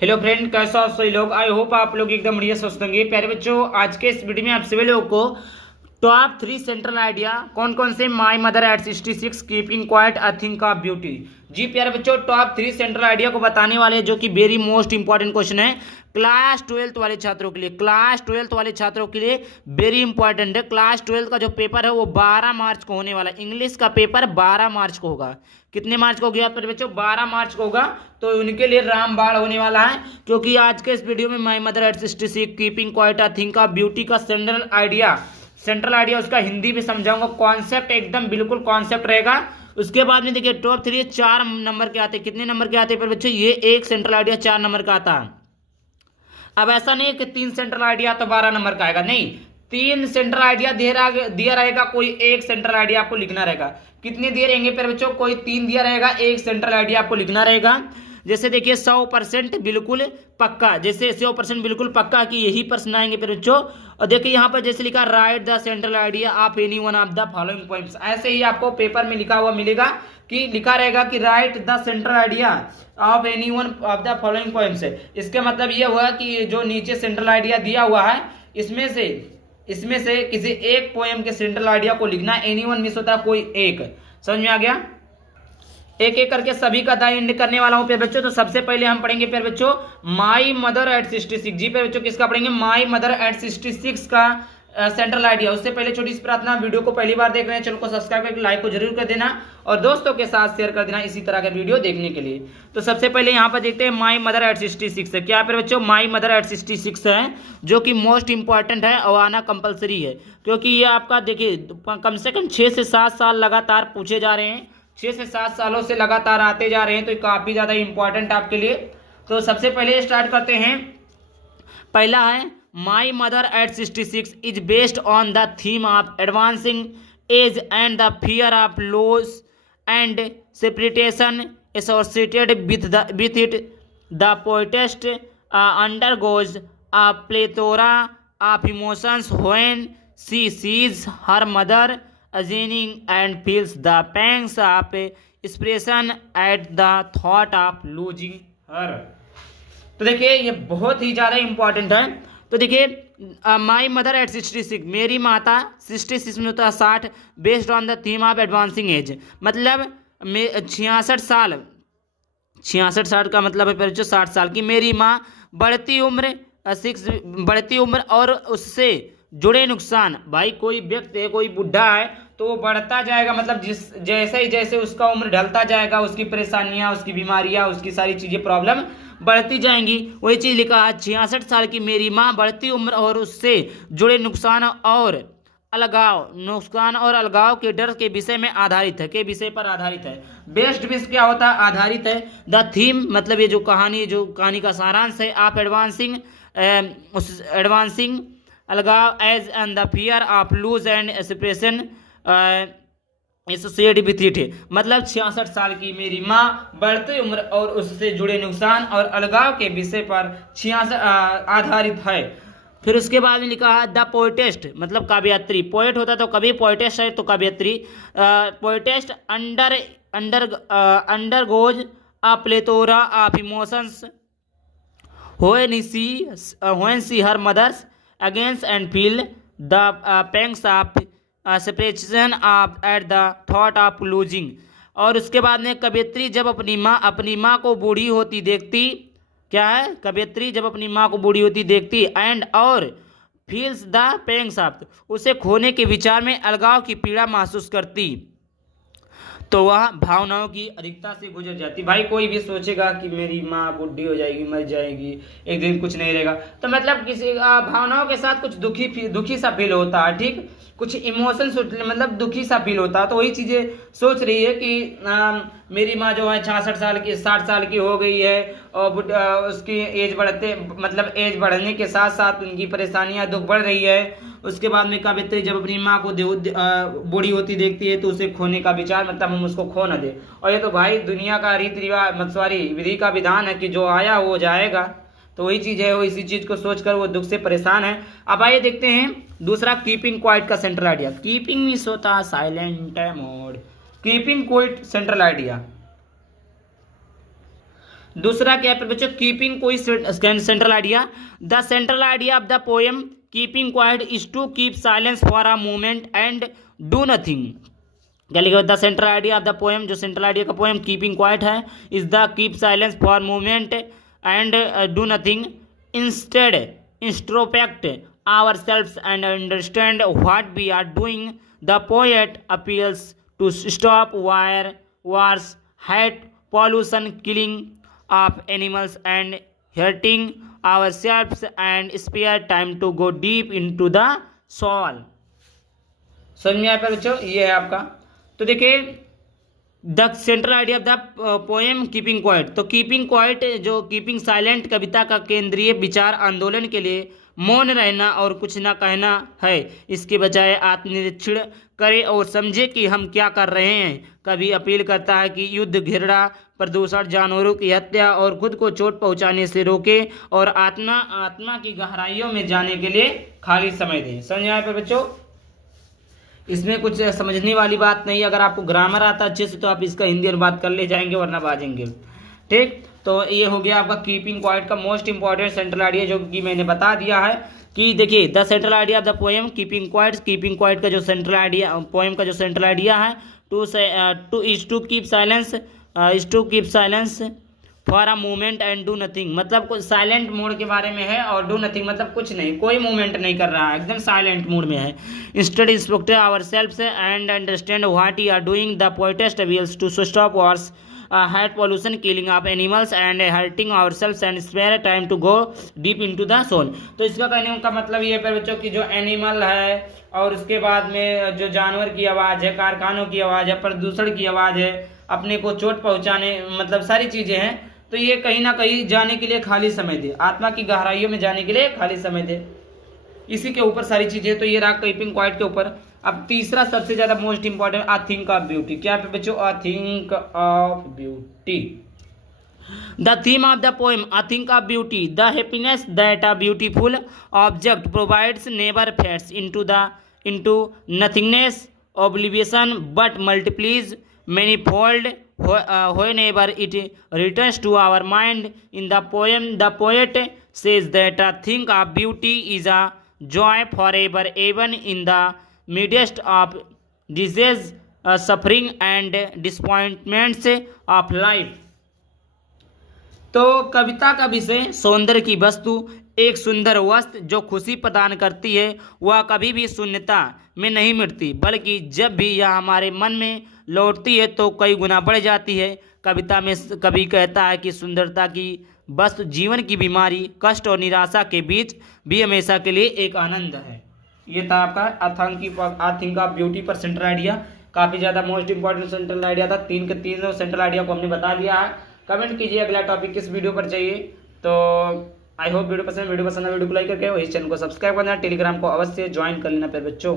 Hello friend, कैसे हो आप सभी लोग। आई होप आप लोग एकदम बढ़िया स्वस्थ होंगे। प्यारे बच्चों, आज के इस वीडियो में आप सभी लोगों को टॉप 3 सेंट्रल आइडिया कौन कौन से my mother at 66 keeping quiet a thing of beauty. जी प्यारे बच्चों, टॉप 3 सेंट्रल आइडिया को बताने वाले जो कि वेरी मोस्ट इंपॉर्टेंट क्वेश्चन है क्लास 12th वाले छात्रों के लिए। क्लास 12th वाले छात्रों के लिए वेरी इंपॉर्टेंट है। क्लास 12th का जो पेपर है वो 12 मार्च को होने वाला है। इंग्लिश का पेपर 12 मार्च को होगा। कितने मार्च को होगा प्यारे बच्चों? 12 मार्च को होगा। तो उनके लिए रामबाण होने वाला है, क्योंकि आज के इस वीडियो में माई mother at 66 keeping quiet a thing of beauty का सेंट्रल आइडिया उसका हिंदी में समझाऊंगा। कॉन्सेप्ट एकदम बिल्कुल कॉन्सेप्ट रहेगा। उसके बाद में देखिए टॉप 3 4 नंबर के आते हैं। कितने नंबर के आते हैं पर बच्चों? ये एक सेंट्रल आइडिया 4 नंबर का आता है। अब ऐसा नहीं है कि 3 सेंट्रल आइडिया तो 12 नंबर का आएगा, नहीं। 3 सेंट्रल आइडिया दिया रहेगा, कोई एक सेंट्रल आइडिया आपको लिखना रहेगा। कितने दिए रहेंगे पर बच्चों? कोई 3 दिया रहेगा, एक सेंट्रल आइडिया आपको लिखना रहेगा। जैसे देखिए 100% बिल्कुल पक्का, जैसे 100% बिल्कुल पक्का कि यही प्रश्न आएंगे पर बच्चों। और देखिए यहाँ पर जैसे लिखा right the central idea of any one of the following points, ऐसे ही आपको पेपर में लिखा हुआ मिलेगा कि लिखा रहेगा कि right the central idea of any one of the following points. इसके मतलब ये हुआ कि जो नीचे सेंट्रल आइडिया दिया हुआ है इसमें से किसी एक पोएम के सेंट्रल आइडिया को लिखना। एनी वन मिस होता है कोई एक। समझ में आ गया? एक एक करके सभी का द एंड करने वाला हूं प्यारे बच्चों। तो सबसे पहले हम पढ़ेंगे प्यारे बच्चों माई मदर एट 66। जी प्यारे बच्चों, किसका पढ़ेंगे? माई मदर एट 66 का सेंट्रल आइडिया। उससे पहले छोटी सी प्रार्थना, वीडियो को पहली बार देख रहे हैं चैनल को सब्सक्राइब करके लाइक को जरूर कर देना और दोस्तों के साथ शेयर कर देना इसी तरह के वीडियो देखने के लिए। तो सबसे पहले यहाँ पर देखते हैं माई मदर एट 66 है। क्या प्यारे बच्चों? माई मदर एट 66 है, जो कि मोस्ट इंपॉर्टेंट है और आना कंपलसरी है, क्योंकि ये आपका देखिए कम से कम 6 से 7 साल लगातार पूछे जा रहे हैं। 6 से 7 सालों से लगातार आते जा रहे हैं, तो काफ़ी ज़्यादा इंपॉर्टेंट आपके लिए। तो सबसे पहले स्टार्ट करते हैं। पहला है my mother at 66 is based on the theme of advancing age and the fear of loss and separation associated with it. The poetess undergoes a plethora of emotions when she sees her mother aging and feels the pangs of expression at the thought of losing her। तो देखिए ये बहुत ही ज़्यादा important है। तो देखिए माई mother at 66, मेरी माता 66 में होता है 60, based on the theme of advancing as, मतलब 66 साल का मतलब है जो 60 साल की मेरी माँ बढ़ती उम्र और उससे जुड़े नुकसान। भाई कोई व्यक्ति है, कोई बुढ़ा है तो वो बढ़ता जाएगा, मतलब जैसे उसका उम्र ढलता जाएगा उसकी परेशानियां, उसकी बीमारियां, उसकी सारी चीज़ें प्रॉब्लम बढ़ती जाएंगी। वही चीज़ लिखा है 66 साल की मेरी माँ बढ़ती उम्र और उससे जुड़े नुकसान और अलगाव के डर के विषय में आधारित है, के विषय पर आधारित है। बेस्ट विश क्या होता है? आधारित है। द थीम मतलब ये जो कहानी का सारांश है। आप एडवांसिंग अलगाव age and the fear of lose and separation associate with it, मतलब 66 साल की मेरी माँ बढ़ती उम्र और उससे जुड़े नुकसान और अलगाव के विषय पर 66 आधारित है। फिर उसके बाद में लिखा है द पोएटेस्ट, मतलब काव्यत्री। पोएट होता तो कभी, पोएटेस्ट है तो काव्यत्री। Poetess undergoes a plethora of emotions when she her mother's against and feel the pangs of separation of at the thought of losing। और उसके बाद में कवियत्री जब अपनी माँ को बूढ़ी होती देखती, क्या है? कवियत्री जब अपनी माँ को बूढ़ी होती देखती एंड और फील्स द पेंग्स ऑफ, उसे खोने के विचार में अलगाव की पीड़ा महसूस करती, तो वह भावनाओं की अधिकता से गुजर जाती। भाई कोई भी सोचेगा कि मेरी माँ बूढ़ी हो जाएगी, मर जाएगी, एक दिन कुछ नहीं रहेगा, तो मतलब किसी भावनाओं के साथ कुछ दुखी सा फील होता है, ठीक, कुछ इमोशंस मतलब दुखी सा फील होता है। तो वही चीज़ें सोच रही है कि मेरी माँ जो है 66 साल की 60 साल की हो गई है और उसकी एज बढ़ने के साथ साथ उनकी परेशानियाँ दुख बढ़ रही है। उसके बाद में कवित्री जब अपनी माँ को बूढ़ी होती देखती है तो उसे खोने का विचार, मतलब हम उसको खो न दे। और ये तो भाई दुनिया का रीति रिवाज विधि का विधान है कि जो आया वो जाएगा। तो वही चीज़ है, वो इसी चीज़ को सोचकर वो दुख से परेशान है। अब आइए देखते हैं दूसरा कीपिंग क्वाइट का सेंट्रल आइडिया। कीपिंग मीन्स होता है silent mode. Keeping quiet central idea दूसरा क्या है बच्चों, कीपिंग कोई central idea. The central idea of the poem keeping quiet is to keep silence for a moment and do nothing. क्या लिखा, the central idea of the poem, जो central idea का poem keeping quiet है, is the keep silence for moment and do nothing, instead introspect ourselves and understand what we are doing. The poet appeals to stop wars, hate, pollution, killing of animals and hurting ourselves and spare time to go deep into the soul. समझ में आया बच्चों, ये है आपका। तो देखिए the central idea of the poem keeping quite, तो कीपिंग क्वाइट जो कीपिंग साइलेंट कविता का केंद्रीय विचार आंदोलन के लिए मौन रहना और कुछ ना कहना है। इसके बजाय आत्मनिरीक्षण करे और समझे कि हम क्या कर रहे हैं। कवि अपील करता है कि युद्ध, घृणा, प्रदूषण, जानवरों की हत्या और खुद को चोट पहुंचाने से रोके और आत्मा की गहराइयों में जाने के लिए खाली समय दें। समझ आए पर बच्चों, इसमें कुछ समझने वाली बात नहीं। अगर आपको ग्रामर आता अच्छे से तो आप इसका हिंदी अनुवाद कर ले जाएंगे, वरना बाजेंगे। ठीक, तो ये हो गया आपका कीपिंग क्वाइट का मोस्ट इंपॉर्टेंट सेंट्रल आइडिया, जो कि मैंने बता दिया है कि देखिए the central idea of the poem keeping quiet का जो सेंट्रल आइडिया, पोएम का जो सेंट्रल आइडिया है, to keep silence for a moment and do nothing, मतलब कुछ साइलेंट मोड के बारे में है, और डू नथिंग मतलब कुछ नहीं, कोई मूवमेंट नहीं कर रहा है, एकदम साइलेंट मोड में है। Instead inspect ourselves and understand what we are doing, the poetess appeals to stop wars, hate, pollution, killing of animals and hurting ourselves and spare time to go deep into the soul। तो इसका कहने का मतलब ये है बच्चों कि जो एनिमल है और उसके बाद में जो जानवर की आवाज़ है, कारखानों की आवाज़ है, प्रदूषण की आवाज़ है, अपने को चोट पहुंचाने, मतलब सारी चीज़ें हैं, तो ये कहीं ना कहीं जाने के लिए खाली समय दे, आत्मा की गहराइयों में जाने के लिए खाली समय दे, इसी के ऊपर सारी चीज़ें। तो ये रहा कीपिंग क्वाइट के ऊपर। अब तीसरा सबसे ज्यादा most important, a thing of beauty. क्या पे बच्चों, a thing of beauty. The theme of the poem a thing of beauty, the happiness that a beautiful object provides never fades into nothingness, oblivion, but multiplies manifold whenever it returns to our mind. In the poem, the poet says that a thing of beauty is a joy forever, even in the midst of disease, suffering and disappointments of life। तो कविता का विषय सौंदर्य की वस्तु, एक सुंदर वस्त्र जो खुशी प्रदान करती है, वह कभी भी शून्यता में नहीं मिटती, बल्कि जब भी यह हमारे मन में लौटती है तो कई गुना बढ़ जाती है। कविता में कवि कहता है कि सुंदरता की वस्तु जीवन की बीमारी, कष्ट और निराशा के बीच भी हमेशा के लिए एक आनंद है। ये था आपका आई थिंक ऑफ ब्यूटी पर सेंट्रल आइडिया। काफ़ी ज़्यादा मोस्ट इंपॉर्टेंट सेंट्रल आइडिया था। तीन के तीन सेंट्रल आइडिया को हमने बता दिया है। कमेंट कीजिए अगला टॉपिक किस वीडियो पर चाहिए। तो आई होप वीडियो पसंद को लाइक करके और इस चैनल को सब्सक्राइब करना, टेलीग्राम को अवश्य ज्वाइन कर लेना फिर बच्चों।